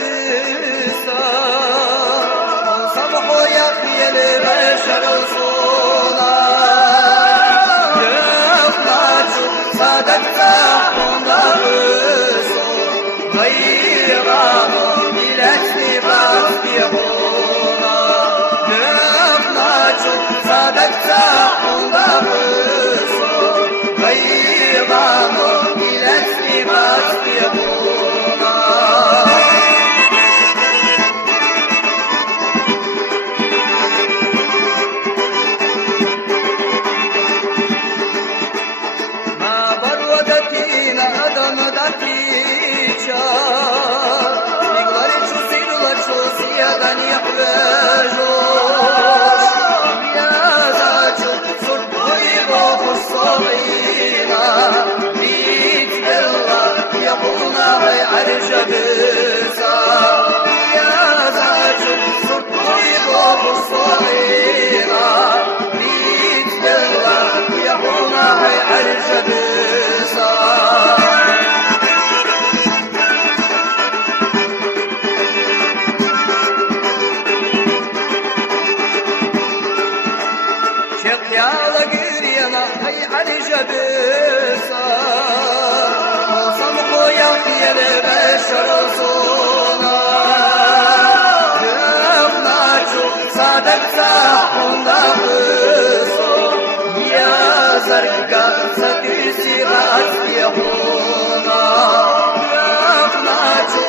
بسا صبح يخي البشر صولا يفناج صدقت حمد بسو غيران إلتني بسيحونا يفناج صدقت حمد بسو غيران إلتني بسيحونا عرش بسا يا زاج صدقي ضوء الصغيرة بيت بالله يا حونا عرش بسا شق يا لقرينا هي عرش بسا صمحو يا البشر صونا يفناجو صدقت حمد بسو يا زرقا ستسيرات يهونا يفناجو